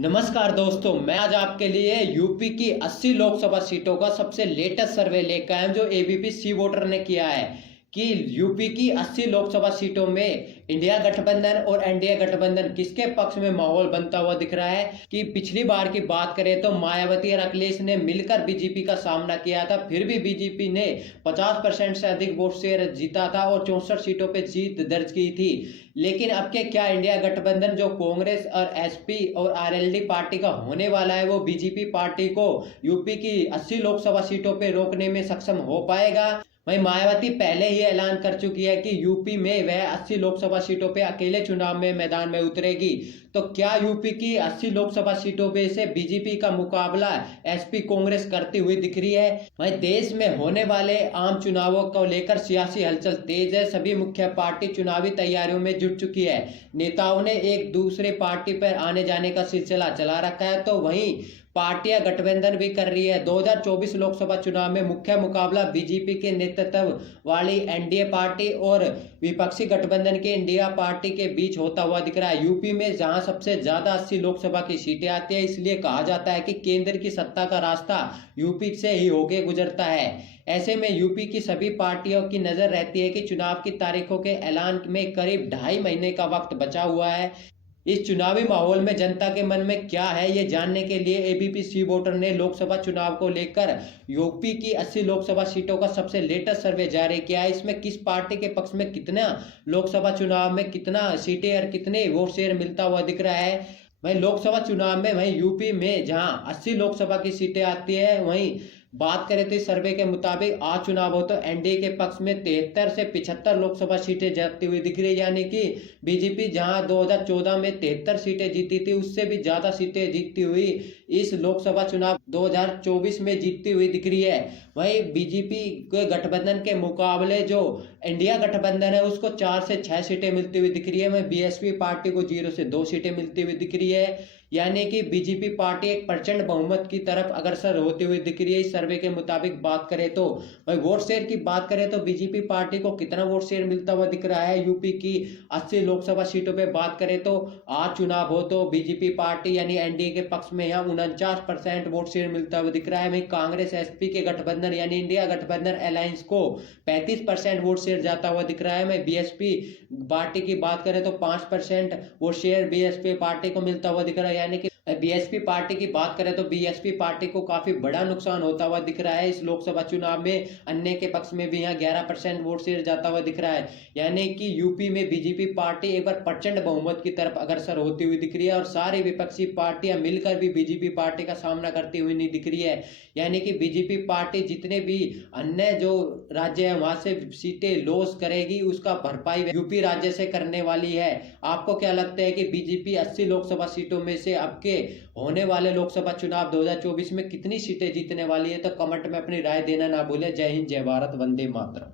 नमस्कार दोस्तों, मैं आज आपके लिए यूपी की 80 लोकसभा सीटों का सबसे लेटेस्ट सर्वे लेकर आया हूं जो एबीपी सी वोटर ने किया है कि यूपी की 80 लोकसभा सीटों में इंडिया गठबंधन और एनडीए गठबंधन किसके पक्ष में माहौल बनता हुआ दिख रहा है। कि पिछली बार की बात करें तो मायावती और अखिलेश ने मिलकर बीजेपी का सामना किया था, फिर भी बीजेपी ने 50% से अधिक वोट शेयर जीता था और 64 सीटों पर जीत दर्ज की थी। लेकिन अब के क्या इंडिया गठबंधन जो कांग्रेस और एसपी और आरएलडी पार्टी का होने वाला है, वो बीजेपी पार्टी को यूपी की 80 लोकसभा सीटों पर रोकने में सक्षम हो पाएगा। वहीं मायावती पहले ही ऐलान कर चुकी है कि यूपी में वह 80 लोकसभा सीटों पे अकेले चुनाव में मैदान में उतरेगी। तो क्या यूपी की 80 लोकसभा सीटों पे से बीजेपी का मुकाबला एसपी कांग्रेस करती हुई दिख रही है। वहीं देश में होने वाले आम चुनावों को लेकर सियासी हलचल तेज है। सभी मुख्य पार्टी चुनावी तैयारियों में जुट चुकी है। नेताओं ने एक दूसरे पार्टी पर आने जाने का सिलसिला चला रखा है, तो वहीं पार्टियां गठबंधन भी कर रही है। 2024 लोकसभा चुनाव में मुख्य मुकाबला बीजेपी के नेतृत्व वाली एनडीए पार्टी और विपक्षी गठबंधन के इंडिया पार्टी के बीच होता हुआ दिख रहा है। यूपी में जहां सबसे ज्यादा 80 लोकसभा की सीटें आती है, इसलिए कहा जाता है कि केंद्र की सत्ता का रास्ता यूपी से ही होके गुजरता है। ऐसे में यूपी की सभी पार्टियों की नजर रहती है कि चुनाव की तारीखों के ऐलान में करीब 2.5 महीने का वक्त बचा हुआ है। इस चुनावी माहौल में जनता के मन में क्या है, ये जानने के लिए एबीपी सी वोटर ने लोकसभा चुनाव को लेकर यूपी की 80 लोकसभा सीटों का सबसे लेटेस्ट सर्वे जारी किया है। इसमें किस पार्टी के पक्ष में कितना लोकसभा चुनाव में कितना सीटें और कितने वोट शेयर मिलता हुआ दिख रहा है। वहीं लोकसभा चुनाव में वहीं यूपी में जहां 80 लोकसभा की सीटें आती है, वहीं बात करें तो इस सर्वे के मुताबिक आज चुनाव हो तो एनडीए के पक्ष में 73 से 75 लोकसभा सीटें जाती हुई दिख रही है। यानी कि बीजेपी जहां 2014 में 73 सीटें जीती थी, उससे भी ज्यादा सीटें जीतती हुई इस लोकसभा चुनाव 2024 में जीतती हुई दिख रही है। वहीं बीजेपी के गठबंधन के मुकाबले जो इंडिया गठबंधन है, उसको 4 से 6 सीटें मिलती हुई दिख रही है। वहीं बीएसपी पार्टी को 0 से 2 सीटें मिलती हुई दिख रही है। यानी कि बीजेपी पार्टी एक प्रचंड बहुमत की तरफ अग्रसर होती हुई दिख रही है इस सर्वे के मुताबिक बात करें तो। वही वोट शेयर की बात करें तो बीजेपी पार्टी को कितना वोट शेयर मिलता हुआ दिख रहा है यूपी की 80 लोकसभा सीटों पे बात करें तो आज चुनाव हो तो बीजेपी पार्टी यानी एनडीए के पक्ष में यहाँ 49% वोट शेयर मिलता हुआ दिख रहा है। वहीं कांग्रेस एसपी के गठबंधन यानी इंडिया गठबंधन अलायंस को 35% वोट शेयर जाता हुआ दिख रहा है। वहीं बीएसपी पार्टी की बात करें तो 5% वोट शेयर बीएसपी पार्टी को मिलता हुआ दिख रहा है। यानी कि बीएसपी पार्टी की बात करें तो बीएसपी पार्टी को काफी बड़ा नुकसान होता हुआ दिख रहा है इस लोकसभा चुनाव में। अन्य के पक्ष में भी यहाँ 11% वोट शेयर जाता हुआ दिख रहा है। यानी कि यूपी में बीजेपी पार्टी एक बार प्रचंड बहुमत की तरफ अग्रसर होती हुई दिख रही है और सारी विपक्षी पार्टियां मिलकर भी बीजेपी पार्टी का सामना करती हुई नहीं दिख रही है। यानी कि बीजेपी पार्टी जितने भी अन्य जो राज्य है वहां से सीटें लॉस करेगी, उसका भरपाई यूपी राज्य से करने वाली है। आपको क्या लगता है कि बीजेपी 80 लोकसभा सीटों में से अब के होने वाले लोकसभा चुनाव 2024 में कितनी सीटें जीतने वाली है? तो कमेंट में अपनी राय देना ना भूले। जय हिंद, जय भारत, वंदे मातरम।